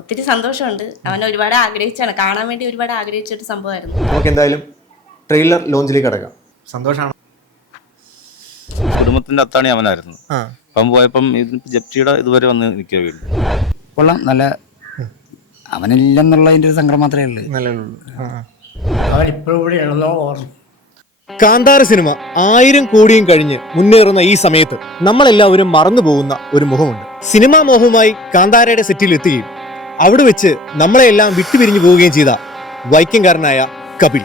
ഒത്തിരി സന്തോഷമുണ്ട്. അവൻ ഒരുപാട് ആഗ്രഹിച്ചാണ്, കാണാൻ വേണ്ടി ഒരുപാട് ആഗ്രഹിച്ചൊരു സംഭവമായിരുന്നു. നമുക്ക് എന്തായാലും ട്രെയിലർ ലോഞ്ചിലേക്ക് കിടക്കാം. സന്തോഷമാണ്. കുടുംബത്തിന്റെ അത്താണി അവനായിരുന്നു. അപ്പം പോയപ്പം ജപ്തിയുടെ ഇതുവരെ വന്ന് നിൽക്കുക വീണ്ടും കൊള്ളാം. നല്ല അവനില്ലെന്നുള്ളതിന്റെ ഒരു സങ്കടം മാത്രമേ ഉള്ളൂ. അവരിപ്പോഴും കൂടി ഉള്ളതോ ഓർമ്മ. കാന്താര സിനിമ 1000 കോടിയും കഴിഞ്ഞ് മുന്നേറുന്ന ഈ സമയത്ത് നമ്മളെല്ലാവരും മറന്നു പോകുന്ന ഒരു മുഖമുണ്ട്. സിനിമാ മോഹവുമായി കാന്താരയുടെ സെറ്റിൽ എത്തുകയും അവിടെ വെച്ച് നമ്മളെല്ലാം വിട്ടുപിരിഞ്ഞു പോവുകയും ചെയ്ത വൈക്കംകാരനായ കപിൽ.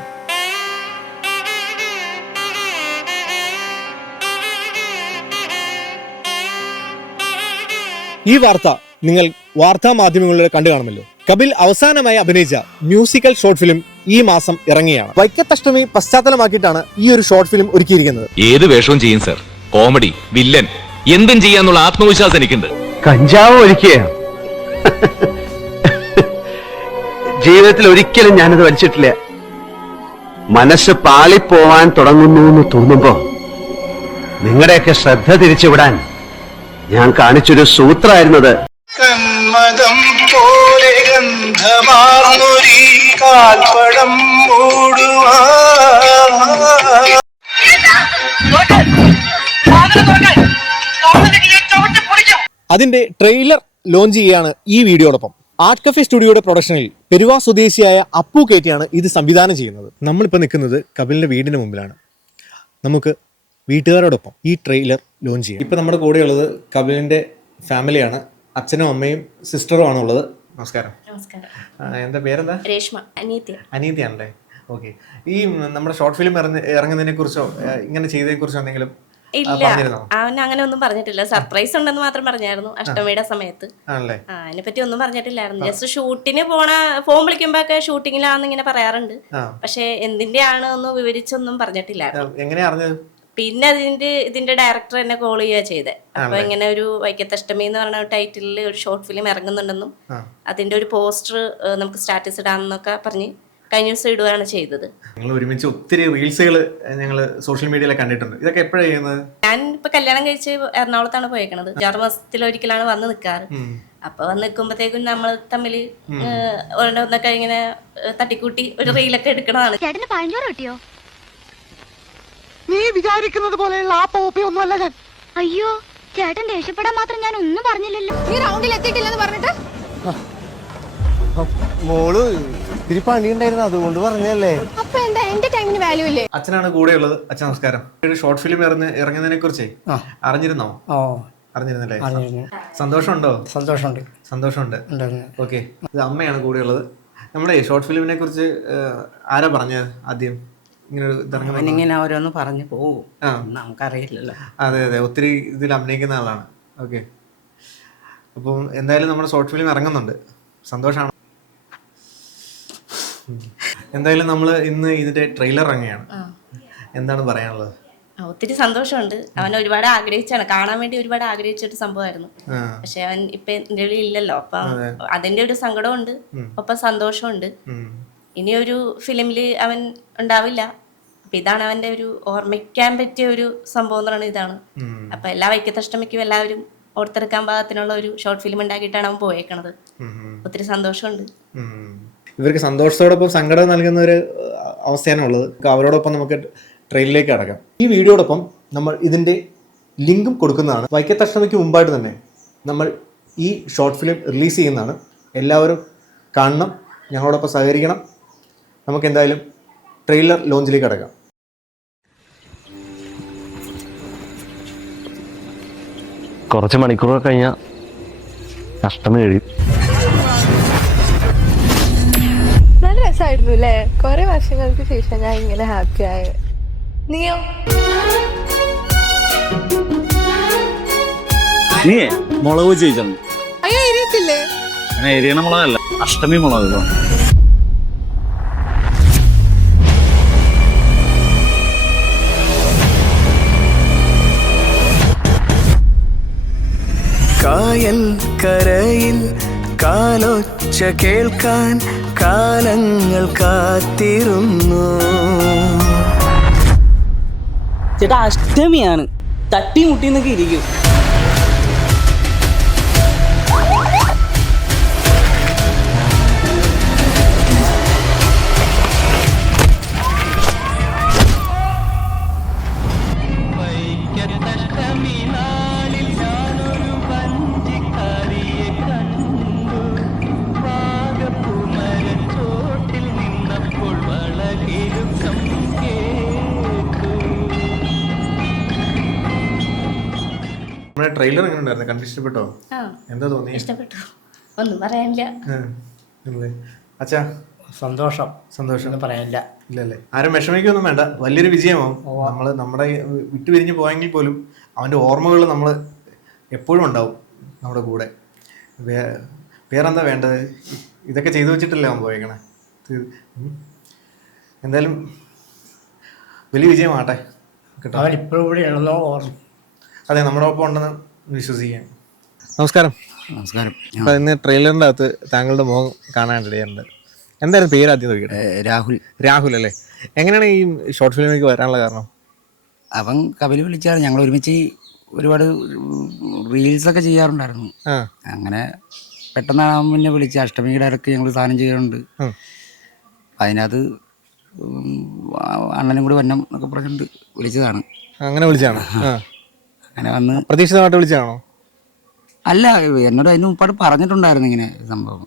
ഈ വാർത്ത നിങ്ങൾ വാർത്താ മാധ്യമങ്ങളിൽ കണ്ടു കാണുമല്ലോ. കപിൽ അവസാനമായി അഭിനയിച്ച മ്യൂസിക്കൽ ഷോർട്ട് ഫിലിം ഈ മാസം ഇറങ്ങിയാണ്. വൈക്കത്തഷ്ടമി പശ്ചാത്തലമാക്കിയിട്ടാണ് ഈ ഒരു ഷോർട്ട് ഫിലിം ഒരുക്കിയിരിക്കുന്നത്. ഏത് വേഷവും ചെയ്യും സർ. കോമഡി, വില്ലൻ, എന്തും ചെയ്യാന്നുള്ള ആത്മവിശ്വാസം എനിക്കുണ്ട്. കഞ്ചാവ് ഒലിക്കുകയാണ്. ജീവിതത്തിൽ ഒരിക്കലും ഞാനത് വലിച്ചിട്ടില്ല. മനസ്സ് പാളിപ്പോവാൻ തുടങ്ങുന്നു എന്ന് തോന്നുമ്പോ നിങ്ങളുടെയൊക്കെ ശ്രദ്ധ തിരിച്ചുവിടാൻ ഞാൻ കാണിച്ചൊരു സൂത്രമായിരുന്നത്. കന്മദം പോലെ ഗന്ധമാർന്നൊരീ കാൽപ്പടം മൂടുവാ. അതിന്റെ ട്രെയിലർ ലോഞ്ച് ചെയ്യാണ് ഈ വീഡിയോടൊപ്പം. ആർട്ട് കഫേ സ്റ്റുഡിയോയുടെ പ്രൊഡക്ഷനിൽ പെരുവാ സ്വദേശിയായ അപ്പു കേറ്റിയാണ് ഇത് സംവിധാനം ചെയ്യുന്നത്. നമ്മളിപ്പോൾ നിൽക്കുന്നത് കപിലിന്റെ വീടിന് മുമ്പിലാണ്. നമുക്ക് വീട്ടുകാരോടൊപ്പം ഈ ട്രെയിലർ ലോഞ്ച് ചെയ്യാം. ഇപ്പം നമ്മുടെ കൂടെയുള്ളത് കപിലിന്റെ ഫാമിലിയാണ്. അച്ഛനും അമ്മയും സിസ്റ്ററും ആണ് ഉള്ളത്. നമസ്കാരം. നമസ്കാരം. എന്താ പേരെന്താ? രേഷ്മ. അനീതിയാണല്ലേ? ഓക്കെ. ഈ നമ്മുടെ ഷോർട്ട് ഫിലിം ഇറങ്ങുന്നതിനെ കുറിച്ചോ ഇങ്ങനെ ചെയ്തതിനെ കുറിച്ചോ എന്തെങ്കിലും? ഇല്ല, അവൻ അങ്ങനെ ഒന്നും പറഞ്ഞിട്ടില്ല. സർപ്രൈസ് ഉണ്ടെന്ന് മാത്രം പറഞ്ഞായിരുന്നു അഷ്ടമിയുടെ സമയത്ത്. അതിനെപ്പറ്റി ഒന്നും പറഞ്ഞിട്ടില്ലായിരുന്നു. ജസ്റ്റ് ഷൂട്ടിന് ഫോൺ വിളിക്കുമ്പോഴൊക്കെ ഷൂട്ടിങ്ങിലാന്ന് ഇങ്ങനെ പറയാറുണ്ട്. പക്ഷെ എന്തിന്റെയാണ് ഒന്ന് വിവരിച്ചൊന്നും പറഞ്ഞിട്ടില്ലായിരുന്നു. എങ്ങനെയാ അറിഞ്ഞത്? പിന്നെ ഇതിന്റെ ഡയറക്ടർ എന്നെ കോൾ ചെയ്യുക ചെയ്തേ. അപ്പൊ ഇങ്ങനെ ഒരു വൈക്കത്തഷ്ടമി എന്ന് പറഞ്ഞ ടൈറ്റിലിൽ ഒരു ഷോർട്ട് ഫിലിം ഇറങ്ങുന്നുണ്ടെന്നും അതിന്റെ ഒരു പോസ്റ്റർ നമുക്ക് സ്റ്റാറ്റസ് ഇടാമെന്നൊക്കെ പറഞ്ഞ് കഴിഞ്ഞ ദിവസം ഇടുകയാണ് ചെയ്തത്. ഞങ്ങൾ ഒരുമിച്ച് ഒത്തിരി റീൽസുകൾ ഞങ്ങൾ സോഷ്യൽ മീഡിയയിൽ കണ്ടിട്ടുണ്ട്. ഇതൊക്കെ എപ്പോഴാണ് ചെയ്യുന്നത്? ഞാൻ ഇപ്പൊ കല്യാണം കഴിച്ച് എറണാകുളത്താണ് പോയേക്കണത്. 6 മാസത്തിലൊരിക്കലാണ് വന്ന് നിൽക്കാറ്. അപ്പൊ വന്ന് നിൽക്കുമ്പോഴത്തേക്കും നമ്മൾ തമ്മിൽ ഒന്നൊക്കെ ഇങ്ങനെ തട്ടിക്കൂട്ടി ഒരു റീലൊക്കെ എടുക്കണതാണ്. നീ വിചാരിക്കുന്നത് പോലെയുള്ള ആ പോപ്പി ഒന്നുമല്ല ഞാൻ. അയ്യോ, ചേട്ടൻ ദേഷ്യപ്പെടാൻ മാത്രം ഞാൻ ഒന്നും പറഞ്ഞില്ലല്ലോ. നീ റൗണ്ടിൽ എത്തിയിട്ടില്ലെന്ന് പറഞ്ഞിട്ട് മോള് ഇത്തിരി പണിയുണ്ടായിരുന്നു, അതുകൊണ്ട് പറഞ്ഞല്ലേ. അപ്പൊ എന്താ എന്റെ ടൈമിന് വാല്യൂ ഇല്ലേ? അച്ഛനാണ് കൂടെ ഉള്ളത്. അച്ഛൻ നമസ്കാരം. ഒരു ഷോർട്ട് ഫിലിം ഇറങ്ങുന്നതിനെ കുറിച്ച് അറിഞ്ഞിരുന്നോ? അറിഞ്ഞിരുന്നല്ലേ? സന്തോഷമുണ്ടോ? സന്തോഷമുണ്ട്. ഓക്കെ. ഇത് അമ്മയാണ് കൂടെ ഉള്ളത്. നമ്മുടെ ഷോർട്ട് ഫിലിമിനെ കുറിച്ച് ആരാ പറഞ്ഞത് ആദ്യം? ഇങ്ങനെ ഓരോന്ന് പറഞ്ഞു പോകും, നമുക്കറിയില്ലല്ലോ. അതെ അതെ, ഒത്തിരി ഇതിൽ അഭിനയിക്കുന്ന ആളാണ്. ഓക്കെ. അപ്പം എന്തായാലും നമ്മുടെ ഷോർട്ട് ഫിലിം ഇറങ്ങുന്നുണ്ട്. സന്തോഷമാണ്. എന്തായാലും നമ്മൾ ഇന്ന് ഇതിന്റെ ട്രെയിലർ ഇറങ്ങിയാണ്. എന്താണ് പറയാനുള്ളത്? ഒത്തിരി സന്തോഷമുണ്ട്. അവൻ ഒരുപാട് ആഗ്രഹിച്ചാണ്, കാണാൻ വേണ്ടി ഒരുപാട് ആഗ്രഹിച്ചൊരു സംഭവമായിരുന്നു. പക്ഷെ അവൻ ഇപ്പൊ എന്റെ ഉള്ളിൽ ഇല്ലല്ലോ. അപ്പൊ അതിന്റെ ഒരു സങ്കടമുണ്ട്, ഒപ്പം സന്തോഷമുണ്ട്. ഇനിയൊരു ഫിലിമില് അവൻ ഉണ്ടാവില്ല. അപ്പൊ ഇതാണ് അവന്റെ ഒരു ഓർമ്മിക്കാൻ പറ്റിയ ഒരു സംഭവം എന്ന് പറയുന്നത് ഇതാണ്. അപ്പൊ എല്ലാ വൈക്കത്തഷ്ടമിക്കും എല്ലാവരും ഓർത്തെടുക്കാൻ പാകത്തിനുള്ള ഒരു ഷോർട്ട് ഫിലിം ഉണ്ടാക്കിയിട്ടാണ് അവൻ പോയേക്കണത്. ഒത്തിരി സന്തോഷമുണ്ട്. ഇവർക്ക് സന്തോഷത്തോടൊപ്പം സങ്കടം നൽകുന്ന ഒരു അവസ്ഥയാണ് ഉള്ളത്. അവരോടൊപ്പം നമുക്ക് ട്രെയിനിലേക്ക് കടക്കാം. ഈ വീഡിയോടൊപ്പം നമ്മൾ ഇതിന്റെ ലിങ്കും കൊടുക്കുന്നതാണ്. വൈക്കത്തഷ്ടമിക്ക് മുമ്പായിട്ട് തന്നെ നമ്മൾ ഈ ഷോർട്ട് ഫിലിം റിലീസ് ചെയ്യുന്നതാണ്. എല്ലാവരും കാണണം, ഞങ്ങളോടൊപ്പം സഹകരിക്കണം. നമുക്ക് എന്തായാലും ട്രെയിലർ ലോഞ്ചിലേക്ക് കടക്കാം. കുറച്ച് മണിക്കൂറൊക്കെ കഴിഞ്ഞാൽ അഷ്ടമി കഴിയും. നല്ല രസമായിരുന്നു അല്ലേ? കുറെ വർഷങ്ങൾക്ക് ശേഷം ഞാൻ ഇങ്ങനെ ഹാപ്പി ആയ. നീയോ? നീ മുളക് ചെയ്യിച്ചു? അയ്യോ, എരിയത്തില്ലേ? അങ്ങനെ എരിയണ മുളകല്ല, അഷ്ടമി മുളക്. കായൽ കരയിൽ കാലൊച്ച കേൾക്കാൻ കാലങ്ങൾ കാത്തിരുന്നു. ചേട്ടാ, അഷ്ടമിയാണ്, തട്ടി മുട്ടിന്നൊക്കെ ഇരിക്കും. ട്രെയിലർ എങ്ങനെ ഉണ്ടായിരുന്നു? കണ്ട് ഇഷ്ടപ്പെട്ടോ? ആ എന്താ തോന്നി? ഇഷ്ടപ്പെട്ടു, ഒന്നും പറയാനില്ല. അച്ഛാ സന്തോഷം സന്തോഷം പറയാനില്ല. ഇല്ലല്ലേ? ആരും വിഷമിക്കൊന്നും വേണ്ട, വലിയൊരു വിജയമാവും. നമ്മൾ നമ്മുടെ വിട്ടുപിരിഞ്ഞ് പോയെങ്കിൽ പോലും അവൻ്റെ ഓർമ്മകൾ നമ്മൾ എപ്പോഴും ഉണ്ടാവും നമ്മുടെ കൂടെ. വേറെന്താ വേണ്ടത്? ഇതൊക്കെ ചെയ്തു വെച്ചിട്ടല്ലേ അവൻ പോയേക്കണേ. എന്തായാലും വലിയ വിജയമാട്ടെ കേട്ടോ. അവൻ ഇപ്പോഴും കൂടി ഉണ്ടെന്നോ ഓർമ്മ. അതെ, നമ്മുടെ ഒപ്പം ഉണ്ടെന്ന് വിശ്വസിക്കാം. നമസ്കാരം. നമസ്കാരം. അപ്പോൾ ഇന്ന് ട്രെയിലറിൻ്റെ അകത്ത് താങ്കളുടെ മുഖം കാണാനിടയുണ്ട്. എന്തായാലും പേര് ആദ്യം നോക്കിയിട്ട്? രാഹുൽ. രാഹുൽ അല്ലേ? എങ്ങനെയാണ് ഈ ഷോർട്ട് ഫിലിമിലേക്ക് വരാനുള്ള കാരണം? അവൻ കപിൽ വിളിച്ചാണ്, ഞങ്ങൾ ഒരുമിച്ച് ഒരുപാട് റീൽസൊക്കെ ചെയ്യാറുണ്ടായിരുന്നു. അങ്ങനെ പെട്ടെന്നാണ് അവൻ പിന്നെ വിളിച്ച്. അഷ്ടമിയുടെ ഇടയ്ക്ക് ഞങ്ങൾ സാധനം ചെയ്യാറുണ്ട്, അതിനകത്ത് അണ്ണനും കൂടി വന്നം എന്നൊക്കെ പറഞ്ഞിട്ട് വിളിച്ചതാണ്. അങ്ങനെ വിളിച്ചാണ്? അങ്ങനെ വന്ന് പ്രതീക്ഷിതമായിട്ട് വിളിച്ചാണോ? അല്ല, എന്നോട് അതിന് മുമ്പാട് പറഞ്ഞിട്ടുണ്ടായിരുന്നു ഇങ്ങനെ സംഭവം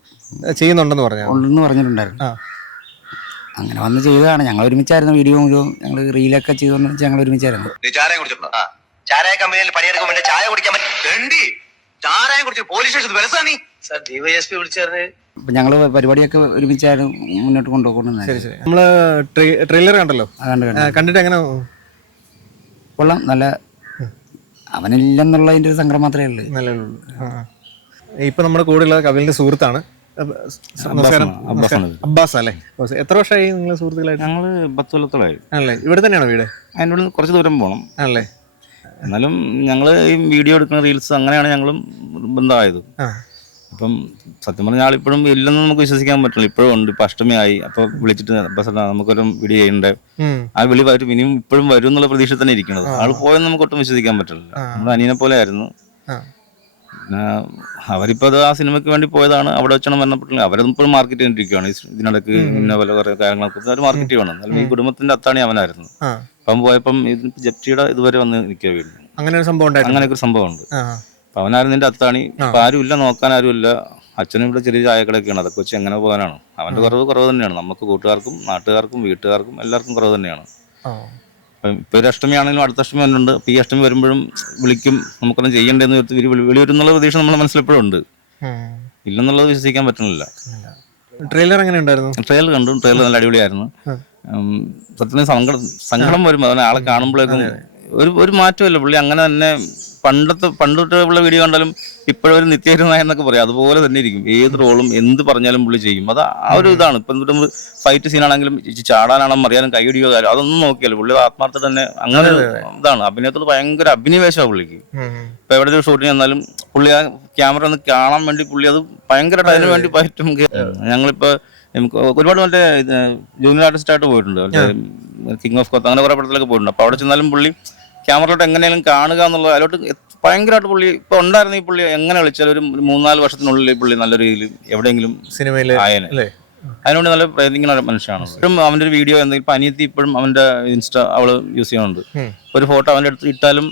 ചെയ്യുന്നുണ്ടെന്ന് പറഞ്ഞു ഉണ്ടെന്ന് പറഞ്ഞിട്ടുണ്ടായിരുന്നു. അങ്ങനെ വന്ന് ചെയ്തതാണ്. ഞങ്ങൾ ഒരുമിച്ചായിരുന്നു. വീഡിയോ മുഴുവൻ ഞങ്ങൾ റീലൊക്കെ ചെയ്തുകൊണ്ട് വെച്ചാൽ ഞങ്ങൾ ഒരുമിച്ചായിരുന്നു. ചാരായ കമ്പനിയിൽ പണിയെടുക്കുമ്പോൾ ചായ കുടിക്കാൻ ചാരായം കുടിച്ച് പോലീസ് സ്റ്റേഷൻ വിലസാണി സാർ ഡിവൈഎസ്പി വിളിച്ചറിഞ്ഞ്. അപ്പം ഞങ്ങൾ പരിപാടിയൊക്കെ ഒരുമിച്ചായിരുന്നു മുന്നോട്ട് കൊണ്ടുപോകുന്നത്. ശരി ശരി. നമ്മൾ ട്രെയിലർ കണ്ടല്ലോ, കണ്ടിട്ട് എങ്ങനെ? കൊള്ളാം, നല്ല. അവനില്ലെന്നുള്ളതിൻ്റെ ഒരു സങ്കടം മാത്രമേ ഉള്ളൂ. നല്ലുള്ളൂ. ഇപ്പൊ നമ്മുടെ കൂടെയുള്ള കപിലിന്റെ സുഹൃത്താണ്. നമസ്കാരം. അബ്ബാസ് അല്ലേ? എത്ര വർഷമായി നിങ്ങൾ സുഹൃത്തുക്കളായിട്ട്? ഞങ്ങള് 10 കൊല്ലത്തോളായി. ആണല്ലേ? ഇവിടെ തന്നെയാണോ വീട്? അതിനുള്ളിൽ കുറച്ച് ദൂരം പോകണം. ആണല്ലേ? എന്നാലും ഞങ്ങൾ ഈ വീഡിയോ എടുക്കുന്ന റീൽസ് അങ്ങനെയാണ് ഞങ്ങളും ബന്ധമായത്. അപ്പം സത്യം പറഞ്ഞാൽ ആളിപ്പോഴും ഇല്ലെന്ന് നമുക്ക് വിശ്വസിക്കാൻ പറ്റില്ല. ഇപ്പോഴും ഉണ്ട്. ഇപ്പം അഷ്ടമിയായി. അപ്പോൾ വിളിച്ചിട്ട് നമുക്കൊരു വീഡിയോ ചെയ്യണ്ടേ, ആ വിളി വരും, ഇനിയും ഇപ്പോഴും വരും എന്നുള്ള പ്രതീക്ഷ തന്നെ ഇരിക്കുന്നത്. ആള് പോയെന്ന് നമുക്ക് ഒട്ടും വിശ്വസിക്കാൻ പറ്റില്ല. നമ്മുടെ അനിയനെ പോലെ ആയിരുന്നു. പിന്നെ അവരിപ്പോൾ അത് ആ സിനിമയ്ക്ക് വേണ്ടി പോയതാണ്. അവിടെ വെച്ചാണ് മരണപ്പെട്ടില്ല. അവരിപ്പോഴും മാർക്കറ്റ് ചെയ്തിരിക്കുകയാണ്. ഇതിനിടയ്ക്ക് ഇന്ന പല കുറേ കാര്യങ്ങൾക്ക് അവർ മാർക്കറ്റ് ചെയ്യണം. എന്നാലും ഈ കുടുംബത്തിന്റെ അത്താണി അവനായിരുന്നു. അപ്പം പോയപ്പം ജപ്തിയുടെ ഇതുവരെ വന്ന് നിൽക്കുക വീട്ടിൽ. അങ്ങനെ ഒരു സംഭവം അങ്ങനെയൊക്കെ ഒരു സംഭവം ഉണ്ട്. അപ്പൊ അവനായിരുന്നു നിന്റെ അത്താണി. ഇപ്പൊ ആരും ഇല്ല, നോക്കാൻ ആരും ഇല്ല. അച്ഛനും ഇവിടെ ചെറിയ ചായക്കടയൊക്കെയാണ്. അതൊക്കെ വെച്ച് എങ്ങനെ പോകാനാണ്? അവന്റെ കുറവ് തന്നെയാണ്. നമുക്ക് കൂട്ടുകാർക്കും നാട്ടുകാർക്കും വീട്ടുകാർക്കും എല്ലാവർക്കും കുറവ് തന്നെയാണ്. ഇപ്പൊ ഒരു അഷ്ടമിയാണെങ്കിലും അടുത്ത അഷ്ടമി വന്നിട്ടുണ്ട്. അപ്പൊ ഈ അഷ്ടമി വരുമ്പോഴും വിളിക്കും, നമുക്കൊന്നും ചെയ്യണ്ടെന്ന് വിളിവരുന്നുള്ള പ്രതീക്ഷ നമ്മുടെ മനസ്സിലെപ്പോഴും ഉണ്ട്. ഇല്ലെന്നുള്ളത് വിശ്വസിക്കാൻ പറ്റുന്നില്ല. ട്രെയിലർ എങ്ങനെ ഉണ്ടായിരുന്നു? ട്രെയിലർ കണ്ടു. ട്രെയിലർ നല്ല അടിപൊളിയായിരുന്നു. സത്യത്തിൽ സങ്കടം വരും അതിനെ ആളെ കാണുമ്പോഴേക്കും. ഒരു മാറ്റമല്ല പുള്ളി. അങ്ങനെ തന്നെ പണ്ടൊട്ടുള്ള വീഡിയോ കണ്ടാലും ഇപ്പോഴും ഒരു നിത്യഹരിതനായ എന്നൊക്കെ പറയാം, അതുപോലെ തന്നെ ഇരിക്കും. ഏത് റോളും എന്ത് പറഞ്ഞാലും പുള്ളി ചെയ്യും. അത് ആ ഒരു ഇതാണ്. ഇപ്പം എന്തും ഫൈറ്റ് സീനാണെങ്കിലും ചാടാനാണോ മറിയാനും കൈയടിയോ അതൊന്നും നോക്കിയല്ലോ. പുള്ളി ആത്മാർത്ഥ തന്നെ അങ്ങനെ ഇതാണ്. അഭിനയത്തോട് ഭയങ്കര അഭിനിവേശമാണ് പുള്ളിക്ക്. ഇപ്പൊ എവിടെ ഒരു ഷൂട്ടിങ് ചെന്നാലും പുള്ളി ആ ക്യാമറ ഒന്ന് കാണാൻ വേണ്ടി പുള്ളി അത് ഭയങ്കരമായിട്ട് അതിന് വേണ്ടി പറ്റും. ഞങ്ങളിപ്പോ ഒരുപാട് മറ്റേ ജൂനിയർ ആർട്ടിസ്റ്റായിട്ട് പോയിട്ടുണ്ട്. കിങ് ഓഫ് കൊത്ത് അങ്ങനെ കുറെ പടത്തിലൊക്കെ പോയിട്ടുണ്ട്. അപ്പൊ അവിടെ ചെന്നാലും പുള്ളി ക്യാമറയിലോട്ട് എങ്ങനെയാലും കാണുക എന്നുള്ളത് അതിലോട്ട് ഭയങ്കരമായിട്ട് പുള്ളി ഇപ്പൊ ഉണ്ടായിരുന്ന ഈ പുള്ളി എങ്ങനെ വിളിച്ചാൽ ഒരു 3-4 വർഷത്തിനുള്ളിൽ പുള്ളി നല്ല രീതിയിൽ എവിടെയെങ്കിലും സിനിമയിൽ ആയനെ. അതിനുവേണ്ടി നല്ല പ്രയത്നിക്കുന്ന മനുഷ്യനാണ്. ഇപ്പോഴും അവന്റെ ഒരു വീഡിയോ എന്തെങ്കിലും ഇപ്പൊ അനിയത്തി ഇപ്പോഴും അവന്റെ ഇൻസ്റ്റ അവള് യൂസ് ചെയ്യുന്നുണ്ട്. ഒരു ഫോട്ടോ അവന്റെ അടുത്ത് ഇട്ടാലും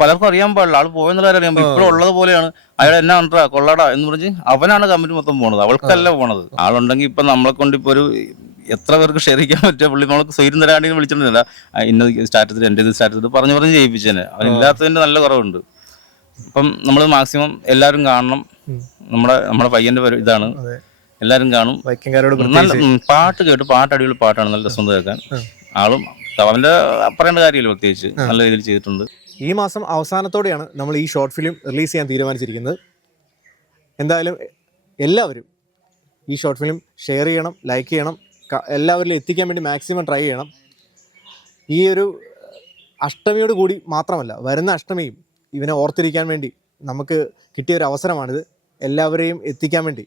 പലർക്കും അറിയാൻ പാടില്ല ആള് പോയെന്നുള്ള കാര്യം അറിയാൻ. ഇപ്പോഴും ഉള്ളത് പോലെയാണ്. അയാൾ എന്നാ ഉണ്ടാ കൊള്ളാടാ എന്ന് പറഞ്ഞ് അവനാണ് കമന്റ് മൊത്തം പോണത്, അവൾക്കല്ല പോണത്. ആളുണ്ടെങ്കിൽ ഇപ്പൊ നമ്മളെ കൊണ്ട് ഇപ്പൊ ഒരു എത്ര പേർക്ക് ഷെയർ ചെയ്യാൻ പറ്റുക. പുള്ളി നമ്മൾക്ക് സ്വൈര്യം തരാണ്ടെങ്കിൽ വിളിച്ചിട്ടുണ്ടല്ല, ഇന്ന സ്റ്റാറ്റസ് എൻ്റെ ഇത് സ്റ്റാറ്റസ് പറഞ്ഞ് ചെയ്യിപ്പിച്ചേനെ. അവനില്ലാത്തതിന്റെ നല്ല കുറവുണ്ട്. അപ്പം നമ്മൾ മാക്സിമം എല്ലാവരും കാണണം. നമ്മുടെ പയ്യന്റെ ഇതാണ്, എല്ലാവരും കാണും. നല്ല പാട്ട് കേട്ട്, പാട്ട് അടിപൊളി പാട്ടാണ്, നല്ല രസം കേൾക്കാൻ. ആളും അവന്റെ പറയേണ്ട കാര്യമില്ല, പ്രത്യേകിച്ച് നല്ല രീതിയിൽ ചെയ്തിട്ടുണ്ട്. ഈ മാസം അവസാനത്തോടെയാണ് നമ്മൾ ഈ ഷോർട്ട് ഫിലിം റിലീസ് ചെയ്യാൻ തീരുമാനിച്ചിരിക്കുന്നത്. എന്തായാലും എല്ലാവരും ഈ ഷോർട്ട് ഫിലിം ഷെയർ ചെയ്യണം, ലൈക്ക് ചെയ്യണം, എല്ലാവരിലും എത്തിക്കാൻ വേണ്ടി മാക്സിമം ട്രൈ ചെയ്യണം. ഈ ഒരു അഷ്ടമിയോട് കൂടി മാത്രമല്ല, വരുന്ന അഷ്ടമിയും ഇവനെ ഓർത്തിരിക്കാൻ വേണ്ടി നമുക്ക് കിട്ടിയൊരു അവസരമാണിത്. എല്ലാവരെയും എത്തിക്കാൻ വേണ്ടി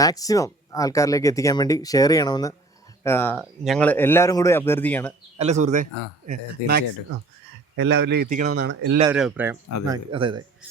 മാക്സിമം ആൾക്കാരിലേക്ക് എത്തിക്കാൻ വേണ്ടി ഷെയർ ചെയ്യണമെന്ന് ഞങ്ങൾ എല്ലാവരും കൂടി അഭ്യർത്ഥിക്കുകയാണ്. അല്ല സുഹൃത്തെ? എല്ലാവരിലും എത്തിക്കണമെന്നാണ് എല്ലാവരുടെയും അഭിപ്രായം. അതെ.